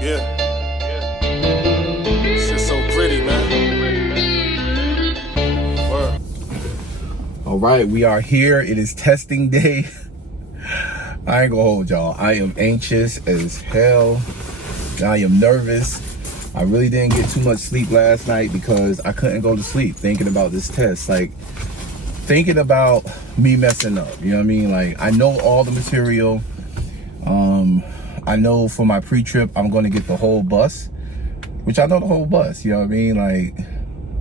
Yeah. Shit's so pretty, man. Word. All right, we are here. It is testing day. I ain't gonna hold y'all. I am anxious as hell. I am nervous. I really didn't get too much sleep last night because I couldn't go to sleep thinking about this test. Like, thinking about me messing up. You know what I mean? Like, I know all the material. I know for my pre-trip, I'm going to get the whole bus, which I know the whole bus. You know what I mean? Like,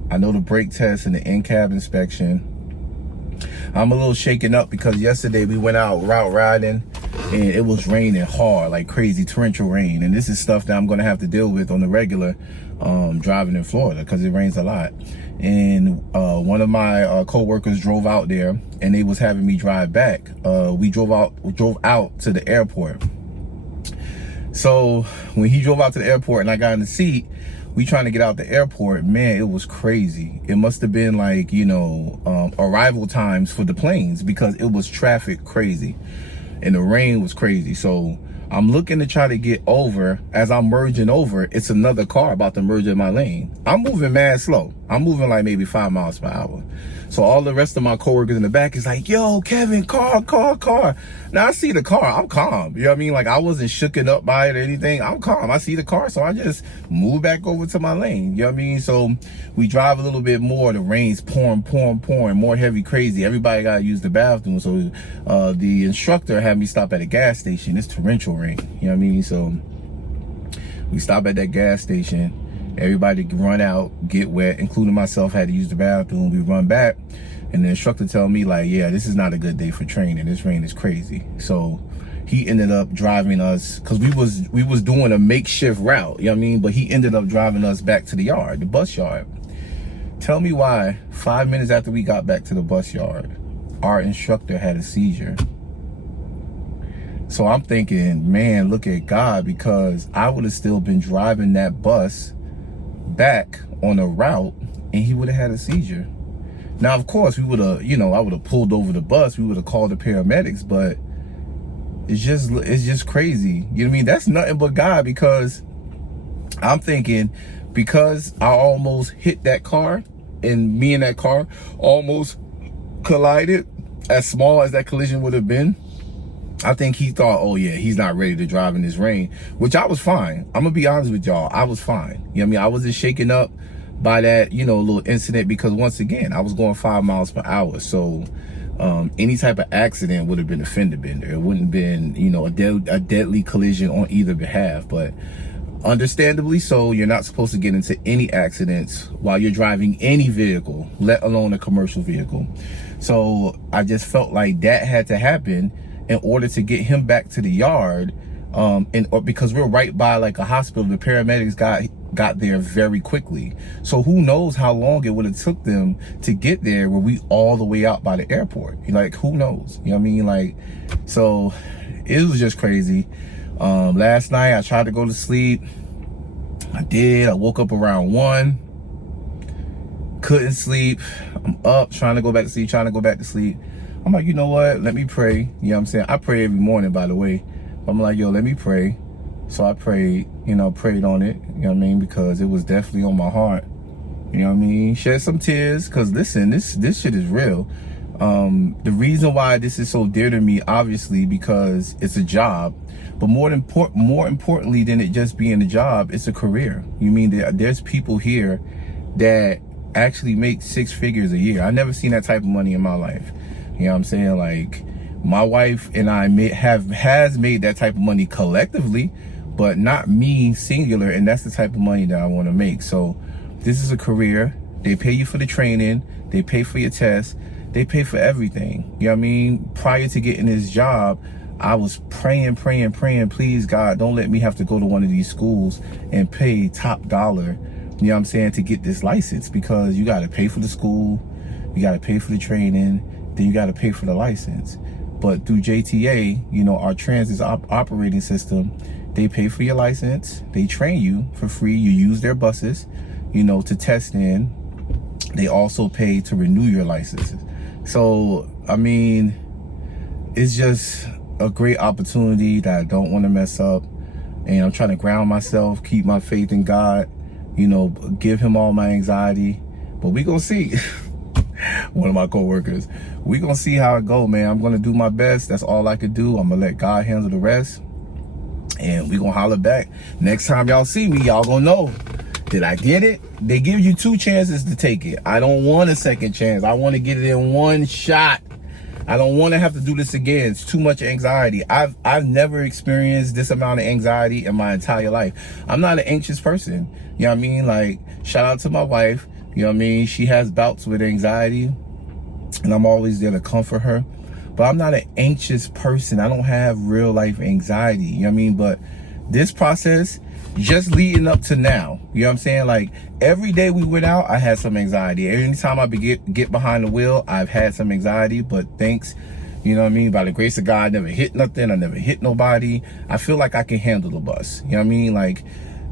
I know the brake test and the in-cab inspection. I'm a little shaken up because yesterday we went out route riding and it was raining hard, like crazy torrential rain. And this is stuff that I'm going to have to deal with on the regular driving in Florida because it rains a lot. And one of my co-workers drove out there and they was having me drive back. We drove out to the airport. So when he drove out to the airport and I got in the seat, we trying to get out the airport, man, it was crazy. It must have been like, you know, arrival times for the planes because it was traffic crazy and the rain was crazy. So I'm looking to try to get over. As I'm merging over, it's another car about to merge in my lane. I'm moving mad slow. I'm moving like maybe 5 miles per hour. So all the rest of my coworkers in the back is like, yo, Kevin, car. Now I see the car, I'm calm. You know what I mean? Like, I wasn't shooken up by it or anything. I'm calm. I see the car, so I just move back over to my lane. You know what I mean? So we drive a little bit more. The rain's pouring, more heavy, crazy. Everybody got to use the bathroom. So the instructor had me stop at a gas station. It's torrential rain. You know what I mean? So we stop at that gas station. Everybody run out, get wet, including myself, had to use the bathroom. We run back, and the instructor tell me like, yeah, this is not a good day for training. This rain is crazy. So he ended up driving us, because we was doing a makeshift route, you know what I mean? But he ended up driving us back to the yard, the bus yard. Tell me why 5 minutes after we got back to the bus yard, our instructor had a seizure. So I'm thinking, man, look at God, because I would have still been driving that bus back on a route and he would have had a seizure. Now, of course, we would have, you know, I would have pulled over the bus, we would have called the paramedics, but it's just crazy. You know what I mean? That's nothing but God, because I'm thinking, because I almost hit that car and me and that car almost collided, as small as that collision would have been, I think he thought, oh yeah, he's not ready to drive in this rain, which I was fine. I'm gonna be honest with y'all, I was fine. You know what I mean? I wasn't shaken up by that, you know, little incident, because once again, I was going 5 miles per hour. So any type of accident would have been a fender bender. It wouldn't have been, you know, a deadly collision on either behalf. But understandably so, you're not supposed to get into any accidents while you're driving any vehicle, let alone a commercial vehicle. So I just felt like that had to happen in order to get him back to the yard, because we're right by like a hospital. The paramedics got there very quickly. So who knows how long it would have took them to get there, where we all the way out by the airport. Like, who knows? You know what I mean? Like, so it was just crazy. Last night I tried to go to sleep. I did. I woke up around 1. Couldn't sleep. I'm up trying to go back to sleep. I'm like, you know what? Let me pray. You know what I'm saying? I pray every morning, by the way. I'm like, yo, let me pray. So I prayed, you know, prayed on it. You know what I mean? Because it was definitely on my heart. You know what I mean? Shed some tears. Because listen, this shit is real. The reason why this is so dear to me, obviously, because it's a job. But more importantly than it just being a job, it's a career. You mean there's people here that actually make 6 figures a year. I never seen that type of money in my life. You know what I'm saying? Like, my wife and I has made that type of money collectively, but not me singular, and that's the type of money that I want to make. So this is a career. They pay you for the training, they pay for your tests, they pay for everything. You know what I mean? Prior to getting this job, I was praying, please God, don't let me have to go to one of these schools and pay top dollar, you know what I'm saying, to get this license, because you got to pay for the school, you got to pay for the training, then you got to pay for the license. But through JTA, you know, our transit operating system, they pay for your license, they train you for free, you use their buses, you know, to test in. They also pay to renew your licenses. So, I mean, it's just a great opportunity that I don't want to mess up. and I'm trying to ground myself, keep my faith in God, you know, give him all my anxiety. But we gonna see. One of my coworkers, we gonna see how it go, man. I'm gonna do my best. That's all I could do. I'm gonna let God handle the rest, and we gonna holler back. Next time y'all see me, y'all gonna know, did I get it? They give you 2 chances to take it. I don't want a second chance. I want to get it in one shot. I don't want to have to do this again. It's too much anxiety. I've never experienced this amount of anxiety in my entire life. I'm not an anxious person. You know what I mean? Like, shout out to my wife. You know what I mean? She has bouts with anxiety, and I'm always there to comfort her. But I'm not an anxious person. I don't have real life anxiety. You know what I mean? But this process, just leading up to now, you know what I'm saying? Like, every day we went out, I had some anxiety. Anytime I get behind the wheel, I've had some anxiety. But thanks, you know what I mean, by the grace of God, I never hit nothing. I never hit nobody. I feel like I can handle the bus. You know what I mean? Like,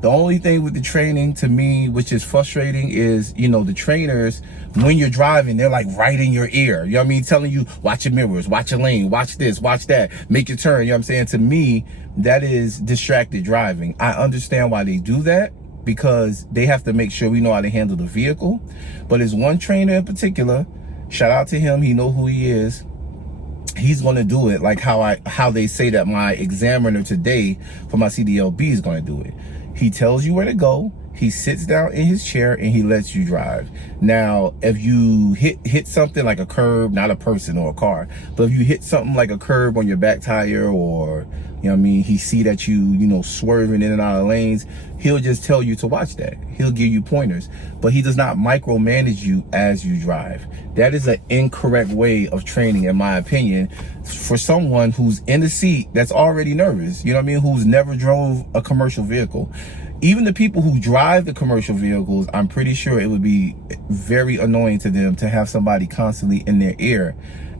the only thing with the training to me, which is frustrating, is, you know, the trainers, when you're driving, they're like right in your ear. You know what I mean? Telling you, watch your mirrors, watch your lane, watch this, watch that, make your turn. You know what I'm saying? To me, that is distracted driving. I understand why they do that, because they have to make sure we know how to handle the vehicle. But there's one trainer in particular, shout out to him, he know who he is. He's going to do it like how they say that my examiner today for my CDLB is going to do it. He tells you where to go. He sits down in his chair and he lets you drive. Now, if you hit something like a curb, not a person or a car, but if you hit something like a curb on your back tire, or, you know what I mean, he see that you know, swerving in and out of lanes, he'll just tell you to watch that. He'll give you pointers, but he does not micromanage you as you drive. That is an incorrect way of training, in my opinion, for someone who's in the seat that's already nervous, you know what I mean, who's never drove a commercial vehicle. Even the people who drive the commercial vehicles, I'm pretty sure it would be very annoying to them to have somebody constantly in their ear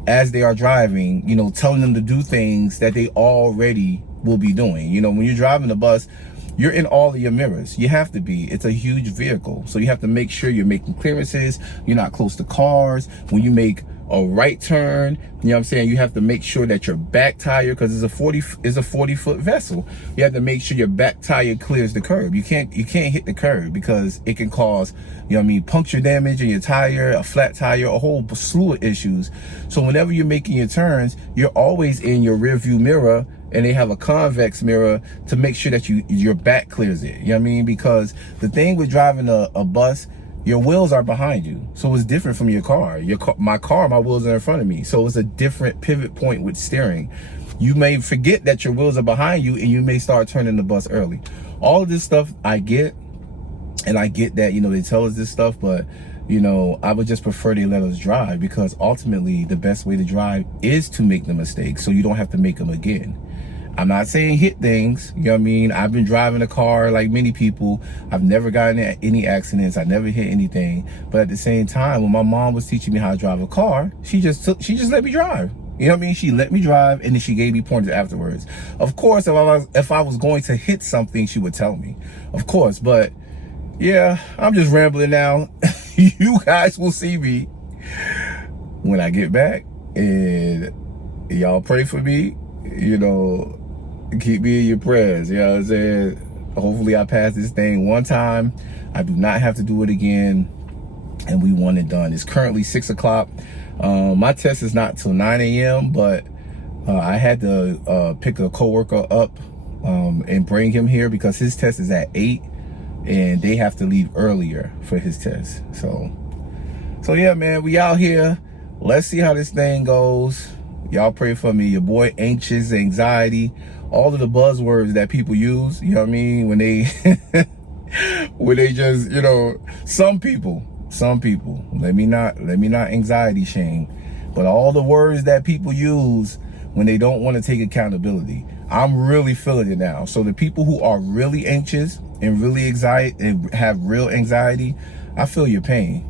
as they are driving, you know, telling them to do things that they already will be doing. You know, when you're driving the bus, you're in all of your mirrors. You have to be. It's a huge vehicle. So you have to make sure you're making clearances. You're not close to cars. When you make a right turn, you know what I'm saying, you have to make sure that your back tire, because it's a 40-foot vessel, you have to make sure your back tire clears the curb. You can't hit the curb, because it can cause, you know what I mean, puncture damage in your tire, a flat tire, a whole slew of issues. So whenever you're making your turns, you're always in your rear view mirror, and they have a convex mirror to make sure that your back clears it. You know what I mean? Because the thing with driving a bus, your wheels are behind you. So it's different from your car. My wheels are in front of me. So it's a different pivot point with steering. You may forget that your wheels are behind you, and you may start turning the bus early. All of this stuff I get, and I get that, you know, they tell us this stuff, but, you know, I would just prefer they let us drive, because ultimately the best way to drive is to make the mistakes so you don't have to make them again. I'm not saying hit things, you know what I mean? I've been driving a car like many people. I've never gotten in any accidents. I never hit anything. But at the same time, when my mom was teaching me how to drive a car, she just let me drive. You know what I mean? She let me drive, and then she gave me pointers afterwards. Of course, if I was going to hit something, she would tell me. Of course, but yeah, I'm just rambling now. You guys will see me when I get back, and y'all pray for me. You know, keep me in your prayers. You know what I'm saying? Hopefully I pass this thing one time. I do not have to do it again, and we want it done. It's currently 6 o'clock. My test is not till 9 a.m., but I had to pick a coworker up and bring him here, because his test is at 8, and they have to leave earlier for his test. So yeah, man, we out here. Let's see how this thing goes. Y'all pray for me. Your boy, anxious, anxiety, all of the buzzwords that people use, you know what I mean, when they when they just, you know, some people, let me not anxiety shame, but all the words that people use when they don't want to take accountability, I'm really feeling it now. So the people who are really anxious and really anxiety and have real anxiety, I feel your pain,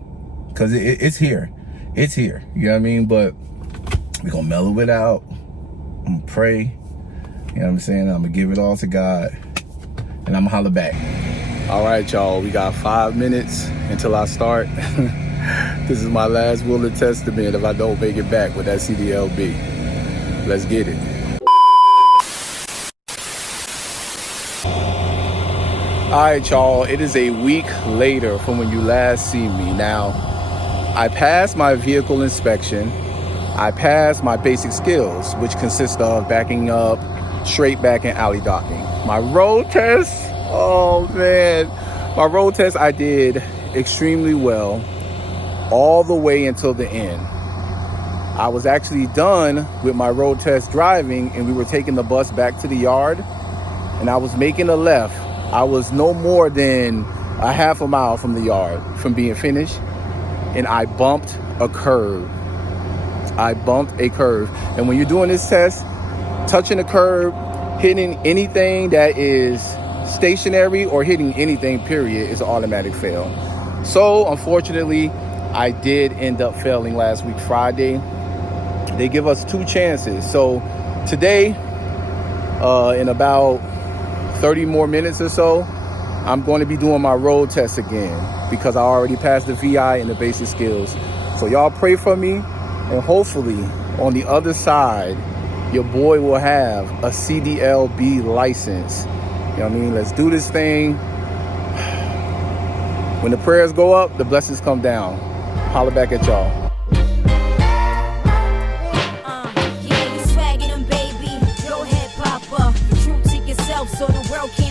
because it's here. It's here. You know what I mean? But we're going to mellow it out. I'm going to pray. You know what I'm saying? I'm going to give it all to God. And I'm going to holler back. All right, y'all. We got 5 minutes until I start. This is my last will and testament if I don't make it back with that CDLB. Let's get it. All right, y'all, it is a week later from when you last see me. Now, I passed my vehicle inspection. I passed my basic skills, which consist of backing up, straight back, and alley docking. My road test, oh man, my road test I did extremely well all the way until the end. I was actually done with my road test driving, and we were taking the bus back to the yard, and I was making a left. I was no more than a half a mile from the yard from being finished, and I bumped a curb. And when you're doing this test, touching a curb, hitting anything that is stationary or hitting anything period is an automatic fail. So unfortunately, I did end up failing last week Friday. They give us 2 chances. So today, in about 30 more minutes or so, I'm going to be doing my road test again because I already passed the VI and the basic skills. So y'all pray for me, and hopefully on the other side, your boy will have a CDL B license. You know what I mean? Let's do this thing. When the prayers go up, the blessings come down. Holla back at y'all. Yeah, you swagging them, baby. Go ahead, Papa. True to yourself so the world can't